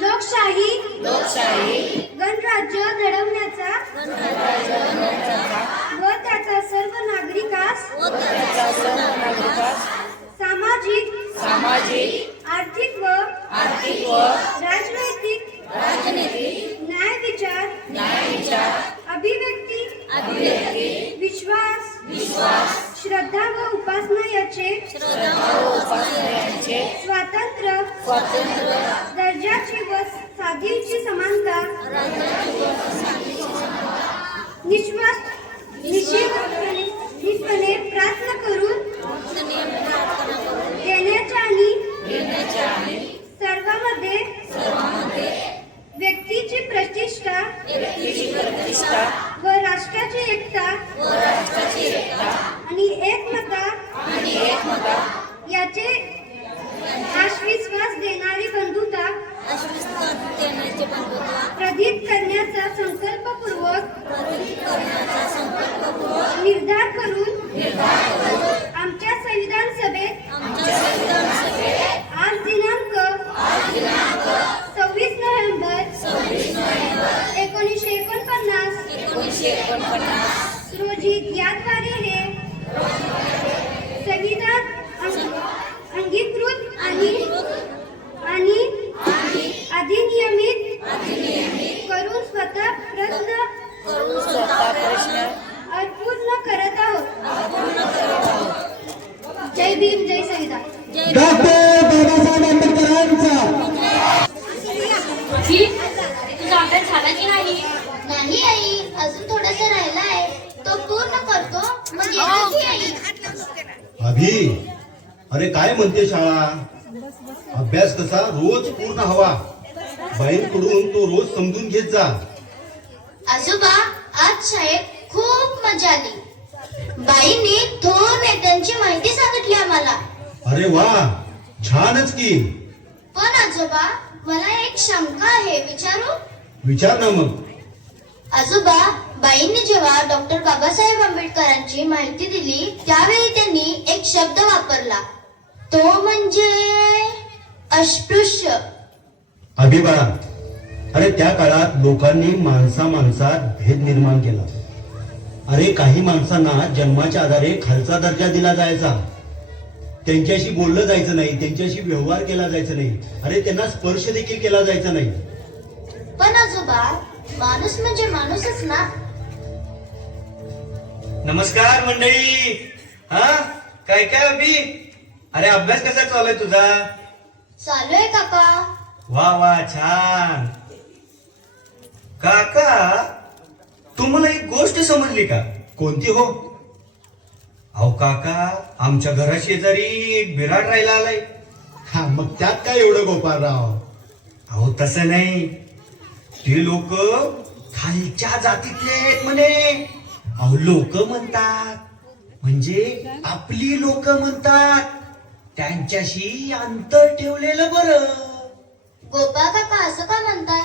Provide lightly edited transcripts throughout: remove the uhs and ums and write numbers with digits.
लोकशाही लोकशाही गणराज्य घडवण्याचा व त्याचा सर्व नागरिकास सामाजिक आर्थिक व राजनैतिक न्याय विचार अभिव्यक्ती विश्वास श्रद्धा व उपासना याचे स्वातंत्र्य दर्जाची व साधीची समानता निष्पणे प्रार्थना करून देण्याच्या आणि सर्वांमध्ये व्यक्तीची प्रतिष्ठा व राष्ट्राची एकता आणि एकमता याचे आश्विश्वास देणारी बंधुता प्रदीप करण्याचा संकल्पपूर्वक निर्धार करून आमच्या संविधान सभेत आज दिनांक 26 नोव्हेंबर 1949 रोजी याद्वारे हे संविधान अंगीकृत आणि अधिनियमित करून स्वतः प्रश्न पूर्ण करत आहोत. जय भीम जय संविधान. डॉक्टर बाबासाहेब आंबेडकरांचा. तुझा अभ्यास झाला की नाही? नाही आई, अजून थोडासा राहिला आहे, तो पूर्ण करतो मग येतो की आई. अभि, अरे काय म्हणते शाळा? अभ्यास कसा रोज पूर्ण हवा. बाईंकडून तो रोज समजून घेत जा. आजोबा, आज शाळेत खूप मजा आली. बाईंनी थोर नेत्यांची माहिती सांगितली आम्हाला. अरे वा, छानच की. पण आजोबा, मला एक शंका आहे, विचारू? विचार ना मग. आजोबा, बाईंनी जेव्हा डॉक्टर बाबासाहेब आंबेडकरांची माहिती दिली त्यावेळी त्यांनी एक शब्द वापरला, तो म्हणजे अस्पृश्य. अभि बाळा, अरे त्या काळात लोकांनी माणसात भेद निर्माण केला. अरे काही माणसांना जन्माच्या आधारे खालचा दर्जा दिला जायचा. त्यांच्याशी बोललं जायचं नाही, त्यांच्याशी व्यवहार केला जायचा नाही. अरे त्यांना स्पर्श देखील केला जायचा नाही. पण आजोबा, माणूस म्हणजे माणूसच ना. नमस्कार मंडळी. काय अभि? अरे अभ्यास कसा चालू आहे तुझा? चालू आहे काका. वा छान. काका, तुम्हाला एक गोष्ट समजली का? कोणती हो? अहो काका, आमच्या घरा शेजारी एक बिराड राहायला आलाय. हा, मग त्यात काय एवढं गोपाळराव? अहो तसं नाही, ते लोक खालच्या जातीतले आहेत म्हणे. अहो लोक म्हणतात म्हणजे आपली लोक म्हणतात, त्यांच्याशी अंतर ठेवलेलं बरं. गोपाळ काका असं का म्हणताय?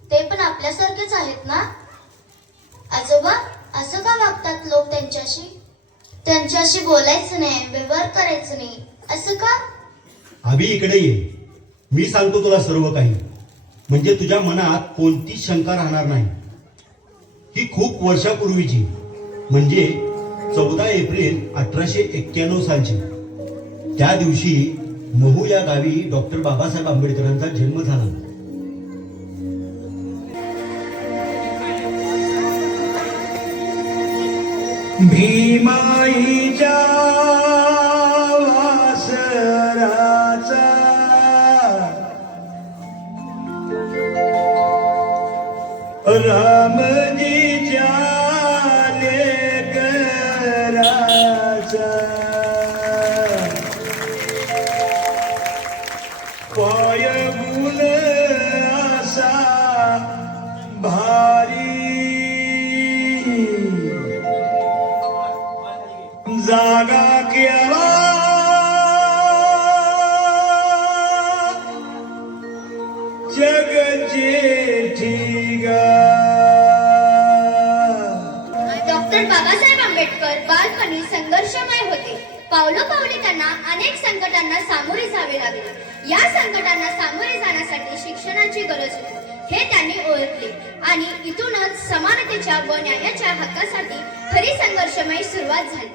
ते पण आपल्यासारखेच आहेत ना. आजोबा, असं का वागतात लोक त्यांच्याशी? त्यांच्याशी बोलायचं नाही, व्यवहार करायचं नाही, असं का? अभि इकडे ये, मी सांगतो तुला सर्व काही. म्हणजे तुझ्या मनात कोणतीच शंका राहणार नाही. ही खूप वर्षापूर्वीची, म्हणजे 14 एप्रिल 1891 सालची. त्या दिवशी महू या गावी डॉक्टर बाबासाहेब आंबेडकरांचा जन्म झाला. भीमाईच्या वासराचा रामजीच्या लेकराचा पायगुण असा भारी जागा केला जग जेठीगा. डॉक्टर बाबासाहेब आंबेडकर बालपणी संघर्षमय होते, पावलोपावली त्यांना अनेक संकटांना सामोरे जावे लागले. या संकटांना सामोरे जाण्यासाठी शिक्षणाची गरज होती हे त्यांनी ओळखले आणि इथूनच समानतेच्या व न्यायाच्या हक्कासाठी खरी संघर्षमय सुरुवात झाली.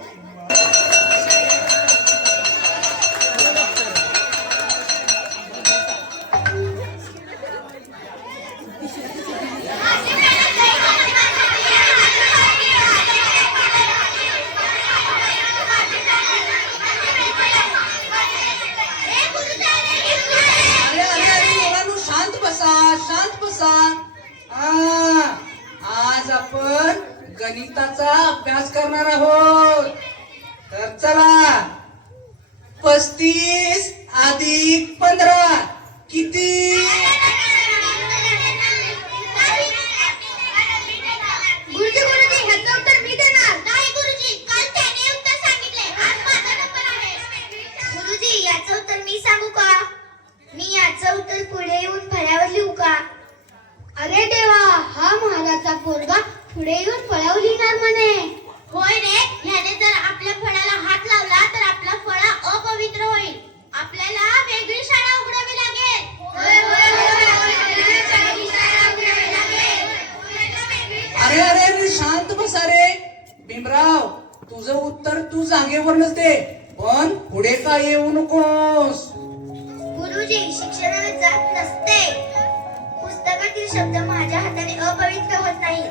अरे अरे अरे मुलांनो, शांत बसा, शांत बसा. आज आपण गणिताचा अभ्यास करणार आहोत. तर चला, 35 अधिक 15 किती? गुरुजी गुरुजी ह्याचं उत्तर मी देणार. नाही गुरुजी, काल त्याने उत्तर सांगितले, आज माझा नंबर आहे. गुरुजी याचं उत्तर मी सांगू का? मी याचं उत्तर पुढे येऊन फळ्यावर लिहू का? अरे देवा, हा महाराजचा पोरगा पुढे येऊन फळावर लिहिणार म्हणे. होय रे, ह्याने जर आपल्या फळाला हात लावला तर आपला फळा अपवित्र होईल. आपल्याला वेगळी शाळा उघडावी लागेल. अरे अरे अरे शांत बसा रे. भीमराव, तुझं उत्तर तू जागेवरच दे, पण पुढे काय येऊ नकोस. गुरुजी, शिक्षणाला जात नसते. पुस्तकातील शब्द माझ्या हाताने अपवित्र होत नाही.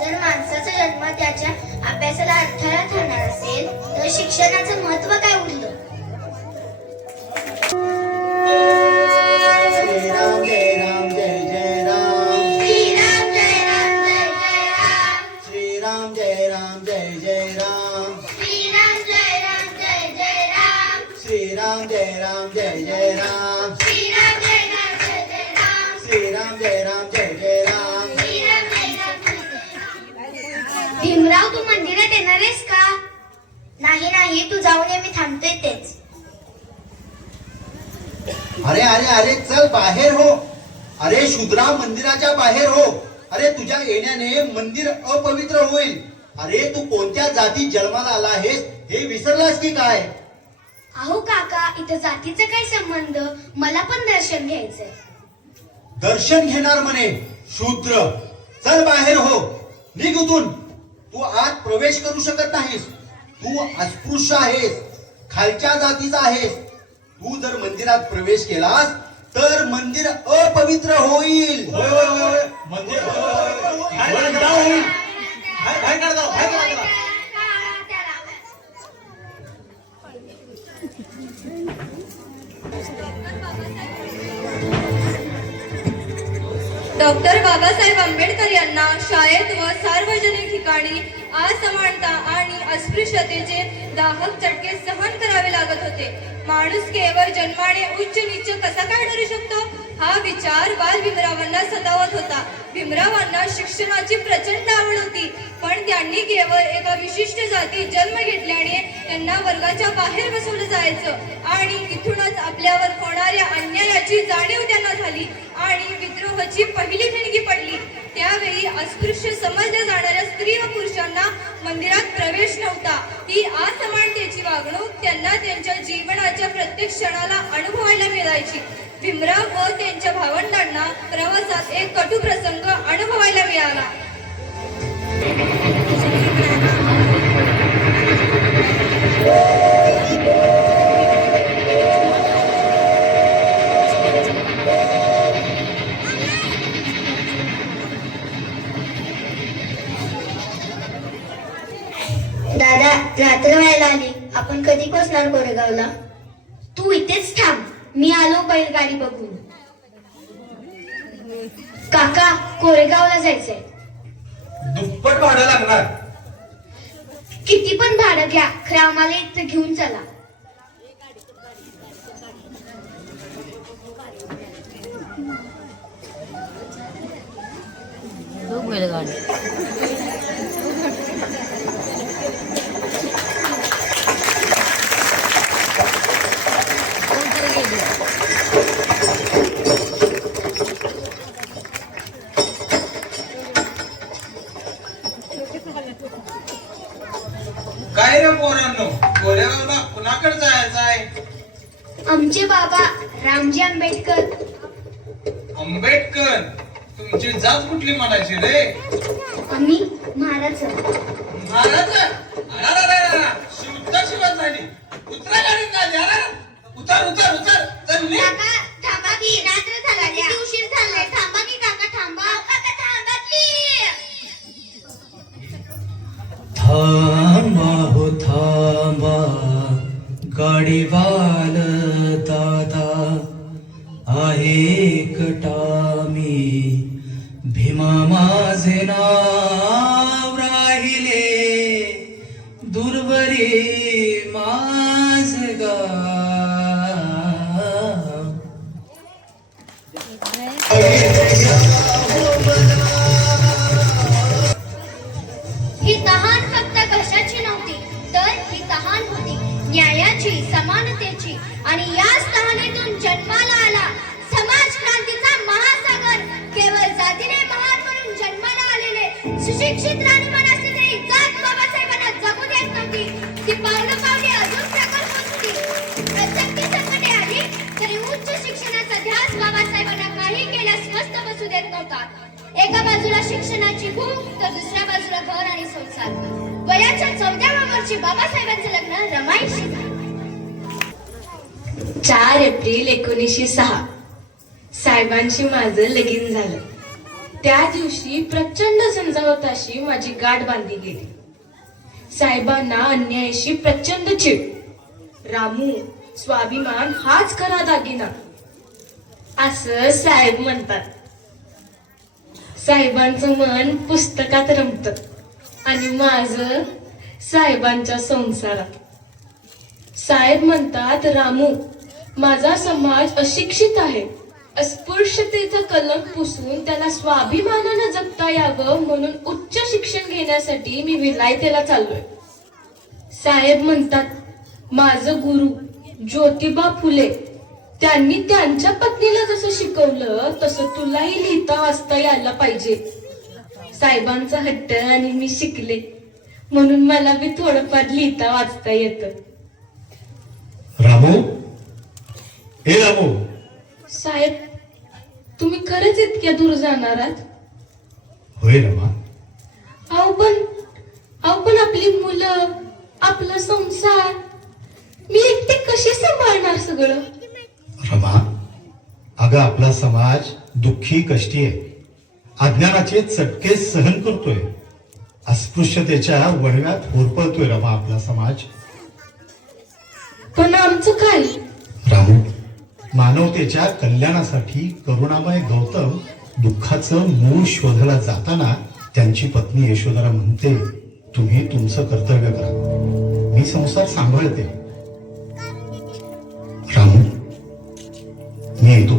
जर माणसाचा जन्म त्याच्या अभ्यासाला अडथळा ठरणार असेल तर शिक्षणाचं महत्व काय उरलं? श्रीराम जय राम जय जय राम. श्रीराम जय राम जय जय राम. श्रीराम जय राम जय जय राम. श्रीराम जय राम जय जय राम. श्रीराम जय राम जय जय राम. श्रीराम जय राम जय जय राम. श्रीराम जय राम जय जय राम. श्रीराम जय राम जय जय राम. भीमराव, तू मंदिरात येणार आहेस का? नाही नाही, तू जाऊन ये, मी थांबतोय तेच. अरे अरे अरे चल बाहेर हो. अरे शूद्रा, मंदिराच्या बाहेर हो. अरे तुझ्या येण्याने मंदिर अपवित्र होईल. अरे तू कोणत्या जातीत जन्माला आला आहेस हे विसरलास की काय? अहो काका, इथं जातीचा काय संबंध? मला पण दर्शन घ्यायचंय. दर्शन घेणार म्हणे शूद्र. चल बाहेर हो, निघ उठून. तू आत प्रवेश करू शकत नाहीस. तू अस्पृश्य आहेस, खालच्या जातीचा आहेस. तू जर मंदिरात प्रवेश केलास तर मंदिर अपवित्र होईल. मंदिर होईल. बाहेर काढा, बाहेर काढा. डॉक्टर बाबासाहेब आंबेडकर यांना शाळेत व सार्वजनिक ठिकाणी असमानता आणि अस्पृश्यतेचे दाहक चटके सहन करावे लागत होते. माणूस केवळ जन्माने उच्च नीच कसा काय ठरू शकतो हा विचार बाल भीमरावांना सतावत होता. भीमरावांना शिक्षणाची प्रचंड आवड होती, पण त्यांनी केवळ एका विशिष्ट जातीत जन्म घेतल्याने त्यांना वर्गाच्या बाहेर बसवलं जायचं आणि इथूनच आपल्यावर होणाऱ्या अन्यायाची जाणीव त्यांना झाली आणि विद्रोहाची पहिली ठिणगी पडली. त्यावेळी अस्पृश्य समजल्या जाणाऱ्या स्त्री व पुरुषांना मंदिरात प्रवेश नव्हता. ही असमानतेची वागणूक त्यांना त्यांच्या जीवनाच्या प्रत्येक क्षणाला अनुभवायला मिळायची. भीमराव व त्यांच्या भावंडांना प्रवासात एक कटू प्रसंग अनुभवायला मिळाला. दादा, रात्र व्हायला आली. आपण कधी पोचणार कोरेगावला? तू इथेच थांब, मी आलो बैलगाडी बघून. काका, कोरेगावला जायचंय. दुप्पट भाडं लागणार. किती पण भाडं घ्या, खरं आम्हाला इथं घेऊन चला. काय रे पोरांनो, कोरेगावला पुन्हा कुणाकडे जायचं आहे? आमचे बाबा रामजी आंबेडकर. आंबेडकर? तुमची जात कुठली म्हणायची रे? आम्ही महाराज. महाराज? शिवता शिवाय झाली. उतरा गाडीत ना द्या. उतर उतर उतर. चल निघ. थांबा की रात्र झाला, किती उशीर झालाय. थांबा की काका, थांबा. काका थांबा की. थांबा हो थांबा गाडीवाल दादा आहे एकटा मी भीमा माझे नाव राहिले दुर्वरी माझ गाव. ही तहान फक्त कशाची नव्हती, तर ही तहान होती न्यायाची, समानतेची. आणि याच तहानेतून जन्माला आला समाज क्रांतीचा महासागर. केवळ जातीने महान म्हणून जन्माला आलेले सुशिक्षित राणीमान असले तरी जात बाबासाहेबांना जगू देत नव्हती. ती पावलं पावले अजून प्रकट होत होती. प्रचंड संकटे आली तरी उच्च शिक्षणाचा ध्यास बाबासाहेबांना काही केल्यास मस्त बसू देत नव्हता. एका बाजूला शिक्षणाची भूक तर दुसऱ्या बाजूला घर आणि संसार. वयाच्या 14व्या वर्षी बाबासाहेबांचे लग्न रमाईशी झाले. 4 एप्रिल 1906 साहेबांशी माझं लगीन झालं. त्या दिवशी प्रचंड झंझावताशी माझी गाठ बांधली गेली. साहेबांना अन्यायाशी प्रचंड चिड. रामू, स्वाभिमान हाच खरा दागिना असं साहेब म्हणतात. साहेबांचं मन पुस्तकात रमतं आणि माझं साहेबांच्या संसारात. साहेब म्हणतात, रामू, माझा समाज अशिक्षित आहे. अस्पृश्यतेचा कलंक पुसून त्याला स्वाभिमानानं जगता यावं म्हणून उच्च शिक्षण घेण्यासाठी मी विलायतेला चाललोय. साहेब म्हणतात, माझं गुरु ज्योतिबा फुले त्यांनी त्यांच्या पत्नीला जसं शिकवलं तसं तुलाही लिहिता वाचता यायला पाहिजे. साहेबांचा हट्ट आणि मी शिकले म्हणून मला बी थोडंफार लिहिता वाचता येतं. रामू, हे रामू. साहेब, तुम्ही खरंच इतक्या दूर जाणार आहात? होय रमा. अहो पण आपली मुलं, आपला संसार मी एकटे कशी सांभाळणार सगळं? रमा, अगं आपला समाज दुःखी कष्टी आहे. अज्ञानाचे चटके सहन करतोय. अस्पृश्यतेच्या वळव्यात होरपळतोय रमा आपला समाज. पण आमचं काय? रामू, मानवतेच्या कल्याणासाठी करुणाबाई गौतम दुःखाचं मूळ शोधायला जाताना त्यांची पत्नी यशोधरा म्हणते, तुम्ही तुमचं कर्तव्य करा, मी संसार सांभाळते. रामू, मी येतो.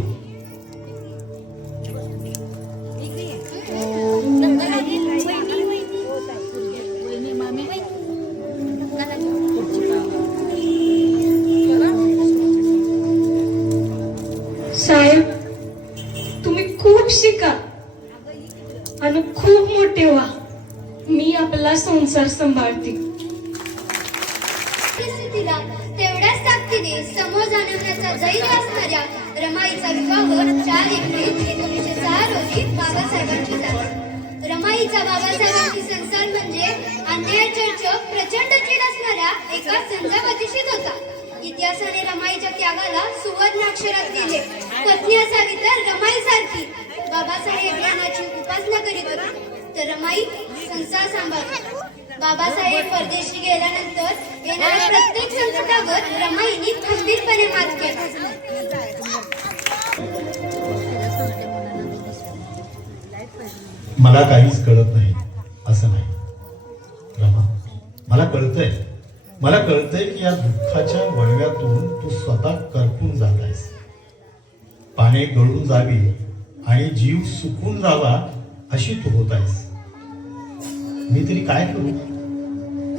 साहेब, तुम्ही खूप शिका आणि खूप मोठे व्हा. मी आपला संसार सांभाळते. परिस्थितीला तेवढ्याच ताकदीने समोर जाणवण्याचा धैर्य असणाऱ्या रमाईचा विवाह 4 एप्रिल 1906 रोजी बाबासाहेबांची झाला. रमाईचा बाबासाहेबांची संसार म्हणजे अन्यायाच्या प्रचंड चीड असणाऱ्या एका संजापतीशीच होता. इतिहासाने रमाईच्या त्यागाला सुवर्णाक्षरात लिहिले. पत्नी असावी तर रमाई सारखी. बाबासाहेब ज्ञानाची उपासना करीत होते तर रमाई संसार सांभाळत. बाबासाहेब परदेशी गेल्यानंतर येणाऱ्या प्रत्येक संकटावर रमाईने खंबीरपणे मात केला. मला काहीच कळत नाही असं नाही रमा. मला कळतंय की या दुःखाच्या वळव्यातून तू स्वतः करपून जात आहेस. पाने गळून जावी आणि जीव सुकून जावा अशी तू होत आहेस. मी तरी काय करू?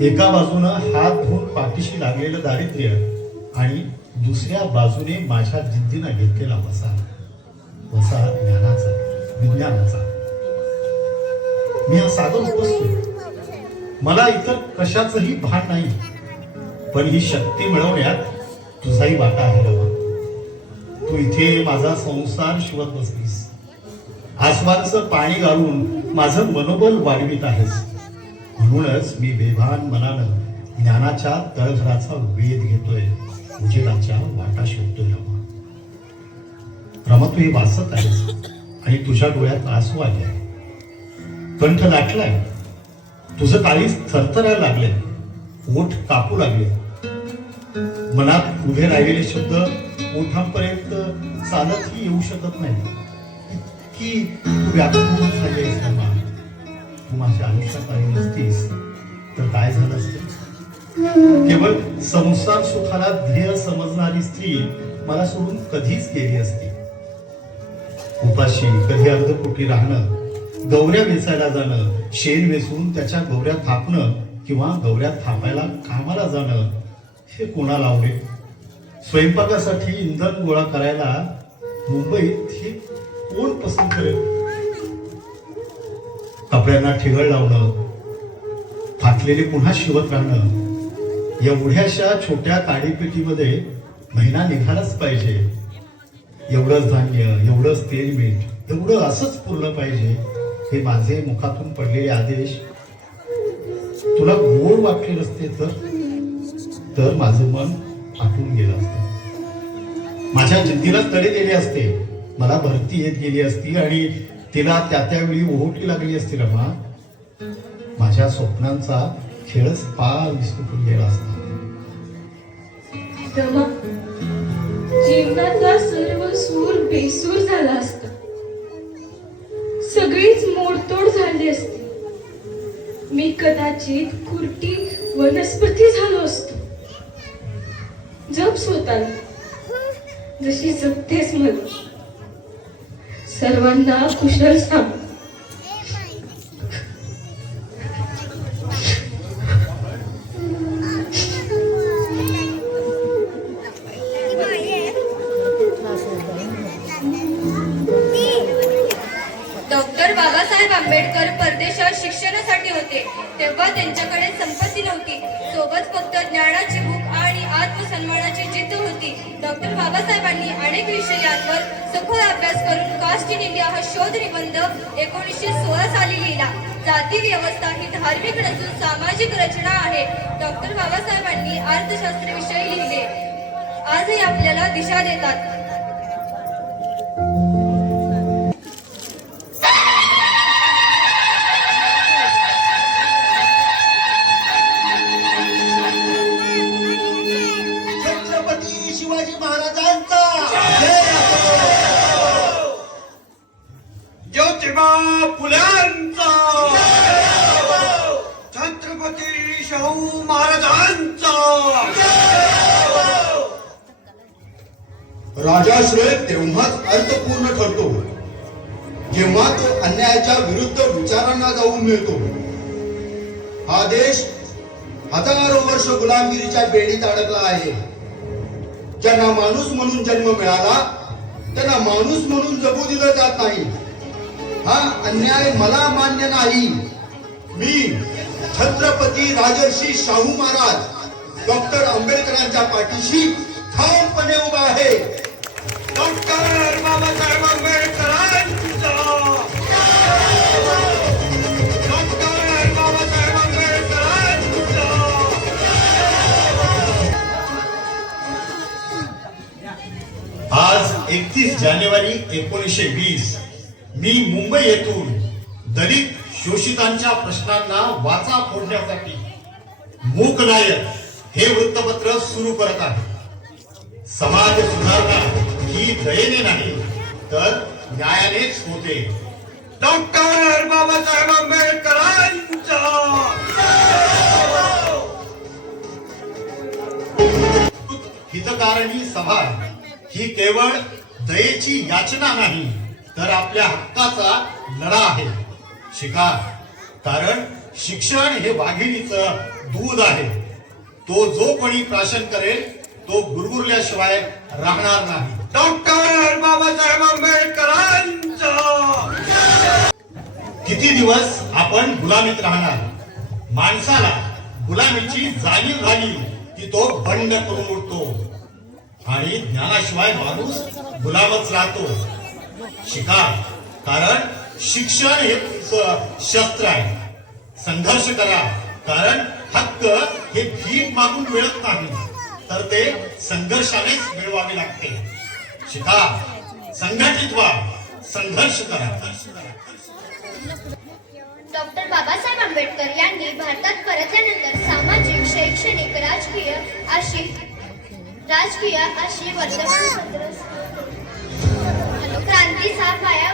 एका बाजूनं हात धुवून पाठीशी लागलेलं दारिद्र्य आणि दुसऱ्या बाजूने माझ्या जिद्दीनं घेतलेला वसा ज्ञानाचा, विज्ञानाचा. मी हा सागर उपसतोय. मला इतर कशाचंही भान नाही. पण ही शक्ती मिळवण्यात तुझाही वाटा आहे रमा. तू इथे माझा संसार शिवत बसलीस, आसमानचं पाणी घालून माझं मनोबल वाढवित आहेस. म्हणूनच मी बेभान मनानं ज्ञानाच्या तळघराचा वेध घेतोय, उजेडाच्या वाटा शोधतोय रमा. रमा, तू हे वाचत आहेस आणि तुझ्या डोळ्यात आसू आले आहे, कंठ दाटलाय, तुझं काळीज थरथरायला लागले, ओठ कापू लागले. मनात उभे राहिलेले शब्द ओठांपर्यंत चालतही येऊ शकत नाही. की तू व्याकुळ झालीस रमा. तू माझ्या आयुष्यात आली नसतीस तर काय झालं असतं? केवळ संसार सुखाला ध्येय समजणारी स्त्री मला सोडून कधीच गेली असती. उपाशी कधी अर्धपोटी राहणं, गौऱ्या वेचायला जाणं, शेण वेचून त्याच्या गौऱ्या थापणं किंवा गौऱ्या थापायला कामाला जाणं, हे कोणाला आवडेल? स्वयंपाकासाठी इंधन गोळा करायला मुंबईत हे कोण पसंत करेल? कपड्यांना ठिगळ लावणं, फाटलेले पुन्हा शिवत राहणं, एवढ्याशा छोट्या काडीपेटीमध्ये महिना निघालाच पाहिजे. एवढंच धान्य, एवढंच तेल मीठ, एवढं असंच पुरलं पाहिजे, हे माझे मुखातून पडलेले आदेश तुला गोड वाटले नसते तर माझं मन आटून गेलं असतं. माझ्या जिद्दीला तडे दिले असते, मला भरती येत गेली असती आणि तिला त्यावेळी ओहोटी लागली असती रमा. माझ्या स्वप्नांचा खेळच पार विसरून गेला असता. रमा, जीवनातला सर्व सूर बेसूर झाला असता, सगळीच मोडतोड झाली असती. मी कदाचित कुरटी वनस्पती झालो असतो. जप स्वतःला जशी जगतेस मला. सर्वांना कुशल सांग. डॉक्टर बाबासाहेब आंबेडकर परदेशात शिक्षणासाठी होते. तेव्हा त्यांच्याकडे संपत्ती नव्हती, सोबत फक्त ज्ञानाची भूक आणि आत्मसन्मानाची जिद्द होती. डॉक्टर बाबासाहेबांनी अनेक विषयांवर सखोल अभ्यास करून कास्ट इन इंडिया हा शोध निबंध 1916 साली लिहिला. जाती व्यवस्था ही धार्मिक नसून सामाजिक रचना आहे. डॉक्टर बाबासाहेबांनी अर्थशास्त्र विषयी लिहिले, आजही आपल्याला दिशा देतात. छत्रपती शिवाजी महाराजांचा ज्योतिबा फुल्यांचा, छत्रपती शाहू महाराजांचा. राजाश्रय तेव्हाच अर्थपूर्ण ठरतो जेव्हा तो अन्यायाच्या विरुद्ध विचारांना जाऊन मिळतो. हा देश हजारो वर्ष गुलामगिरीच्या बेडीत अडकला आहे. ज्यांना माणूस म्हणून जन्म मिळाला त्यांना माणूस म्हणून जगू दिलं जात नाही. हा अन्याय मला मान्य नाही. मी छत्रपती राजर्षी शाहू महाराज डॉक्टर आंबेडकरांच्या पाठीशी ठामपणे उभा आहे. डॉक्टर बाबासाहेब आंबेडकरांचा, डॉक्टर बाबासाहेब आंबेडकरांचा. आज 31 जानेवारी 1920 मी मुंबई येथून दलित शोषितांच्या प्रश्नांना वाचा फोडण्यासाठी मूकनायक हे वृत्तपत्र सुरू करत आहे. समाज सुधारणा ही दयेने नाही तर न्यायानेच होते. डॉक्टर बाबासाहेब आंबेडकरांचा. हितकारणी सभा ही केवळ दयेची याचना नाही तर आपल्या हक्काचा लढा आहे. शिका, कारण शिक्षण हे वाघिणीचं दूध आहे. तो जो कोणी प्राशन करेल तो गुरगुरल्याशिवाय राहणार नाही. डॉक्टर बाबासाहेब आंबेडकरांचा. किती दिवस आपण गुलामीत राहणार? माणसाला गुलामीची जाणीव झाली की तो बंड करून उठतो आणि ज्ञानाशिवाय माणूस गुलामच राहतो. शिका, कारण शिक्षण हे शस्त्र आहे. संघर्ष करा, कारण हक्क हे भीक मागून मिळत नाही, तर ते संघर्षानेच मिळवावे लागते. शिका, संघटित व्हा, संघर्ष करा. डॉक्टर बाबासाहेब आंबेडकर यांनी भारतात परतल्यानंतर सामाजिक, शैक्षणिक, राजकीय अशी वर्तमानपत्र क्रांतीचा पाया.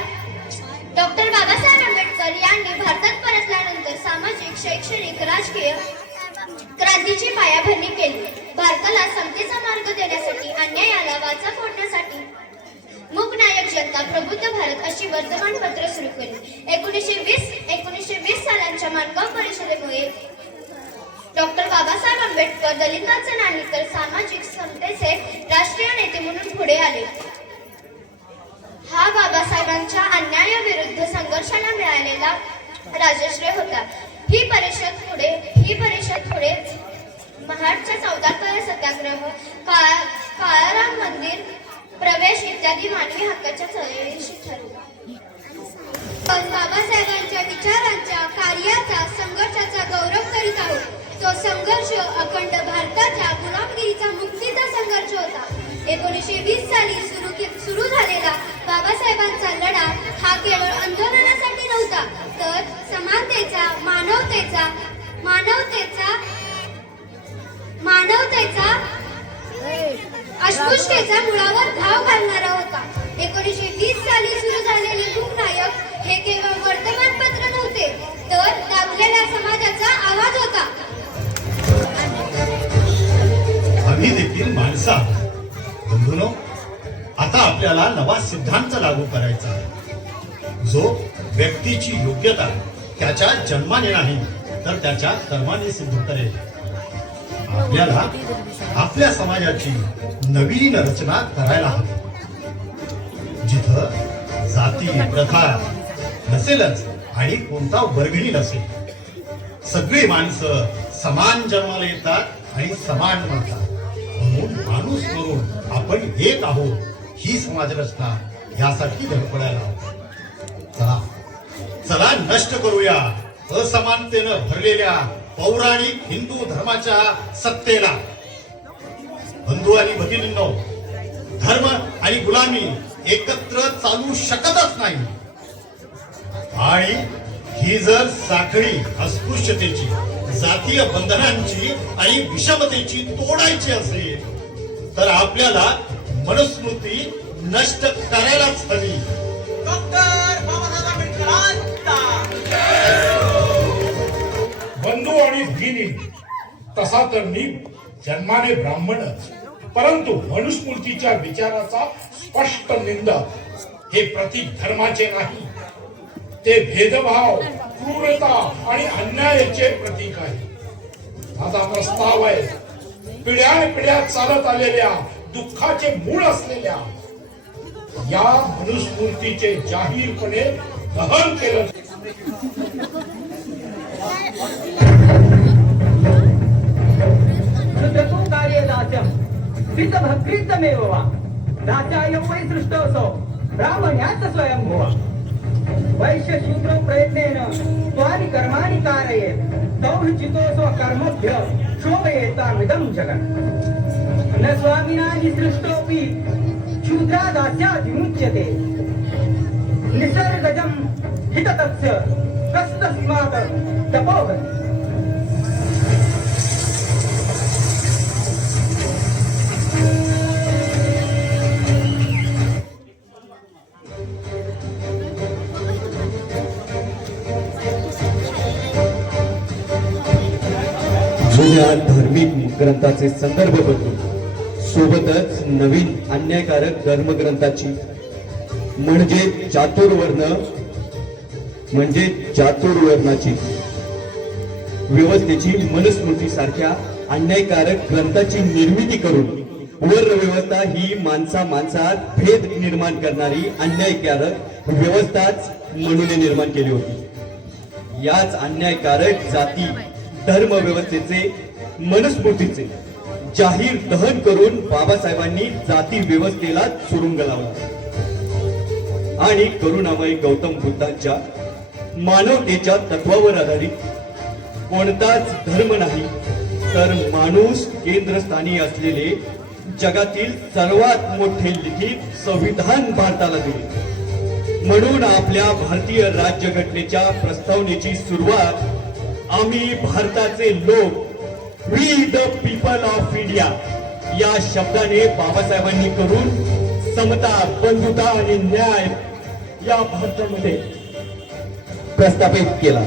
डॉक्टर बाबासाहेब आंबेडकर यांनी भारतात परतल्यानंतर सामाजिक, शैक्षणिक, राजकीय क्रांतीची पायाभरणी केली. भारताला समतेचा मार्ग देण्यासाठी, अन्यायाला वाचा फोडण्यासाठी मूकनायक जनता, प्रबुद्ध भारत अशी वर्तमानपत्र सुरू केली. 1920 सालांच्या माणगाव परिषदेमुळे डॉक्टर बाबासाहेब आंबेडकर दलितांचे नाही तर सामाजिक समतेचे राष्ट्रीय नेते म्हणून पुढे आले. हा बाबासाहेबांच्या अन्यायाविरुद्ध संघर्षाला मिळालेला राजश्रय होता. ही परिषद पुढे महाडचा 14 सत्याग्रह, काळाराम मंदिर प्रवेश इत्यादी मानवी हक्काच्या चळवळीशी ठरवली. पण बाबासाहेबांच्या विचारांच्या, कार्याचा, संघर्षाचा गौरव करीत आहोत. तो संघर्ष अखंड भारताच्या गुलामगिरीचा मुक्तीचा संघर्ष होता. 1920 साली सुरू झालेला बाबासाहेबांचा लढा हा केवळ आंदोलनासाठी नव्हता, तर समानतेचा, मानवतेचा अस्पृश्यतेचा मुळावर घाव घालणारा होता. 1920 साली सुरू झालेले मूकनायक हे केवळ वर्तमानपत्र नव्हते, तर दाबलेल्या समाजाचा आवाज होता. आम्ही देखील माणसं आहोत. बंधूनो, आता आपल्याला नवा सिद्धांत लागू करायचा आहे, जो व्यक्तीची योग्यता त्याच्या जन्माने नाही तर त्याच्या कर्माने सिद्ध करेल. आपल्याला आपल्या समाजाची नवीन रचना करायला हवी, जिथं जाती प्रथा नसेलच आणि कोणता वर्गही नसेल. सगळी माणसं समान जन्माला येतात आणि समान म्हणतात. म्हणून माणूस म्हणून आपण एक आहोत ही समाजरचना यासाठी धडपडायला हवी. चला नष्ट करूया असमानतेनं भरलेल्या पौराणिक हिंदू धर्माच्या सत्तेला. बंधू आणि भगिनींनो, धर्म आणि गुलामी एकत्र चालू शकतच नाही. आणि ही जर साखळी अस्पृश्यतेची, जातीय बंधनांची आणि विषमतेची तोडायची असेल तर आपल्याला मनुस्मृती नष्ट करायलाच हवी. डॉक्टर बाबासाहेब आंबेडकरांचा बंधू आणि भगिनी, तसा तर मी जन्माने ब्राह्मणच, परंतु मनुस्मृतीच्या विचाराचा स्पष्ट निंदक. हे प्रतीक धर्माचे नाही, ते भेदभाव, क्रूरता आणि अन्यायाचे प्रतीक आहे. माझा प्रस्ताव आहे, पिढ्यानपिढ्या चालत आलेल्या दुःखाचे मूळ असलेल्या या मनुस्मृतीचे जाहीरपणे दहन केलं. भक्तिमेव वा दासाय वै सृष्टोऽसौ ब्राह्मण्यात् स्वयंभुव वैश्य शूद्र प्रयत्नेन त्वानि कर्माणि कारयेत् तौ चितो स्वकर्मभ्य शोभयेतामिदं जगत् न स्वामिना हि सृष्टोऽपि शूद्रादास्याद्विमुच्यते निसर्गजं हिततस्य कस्तस्मात् तपोवत्. जुन्या धार्मिक ग्रंथाचे संदर्भ बदलून सोबतच नवीन अन्यायकारक धर्मग्रंथाची म्हणजे चातुर्वर्णाची व्यवस्थेची मनुस्मृती सारख्या अन्यायकारक ग्रंथाची निर्मिती करून वर्ण व्यवस्था ही माणसात भेद निर्माण करणारी अन्यायकारक व्यवस्थाच म्हणून निर्माण केली होती. याच अन्यायकारक जाती धर्म व्यवस्थेचे, मनुस्मृतीचे जाहीर दहन करून बाबासाहेबांनी जाती व्यवस्थेला सुरुंग लावला आणि करुणामय गौतम बुद्धांच्या मानवतेच्या तत्वावर आधारित कोणताच धर्म नाही तर माणूस केंद्रस्थानी असलेले जगातील सर्वात मोठे लिखित संविधान भारताला दिले. म्हणून आपल्या भारतीय राज्यघटनेच्या प्रस्तावनेची सुरुवात आम्ही भारताचे लोक, we the people of India या शब्दाने बाबासाहेबांनी करून समता, बंधुता आणि न्याय या भारतामध्ये प्रस्थापित केला.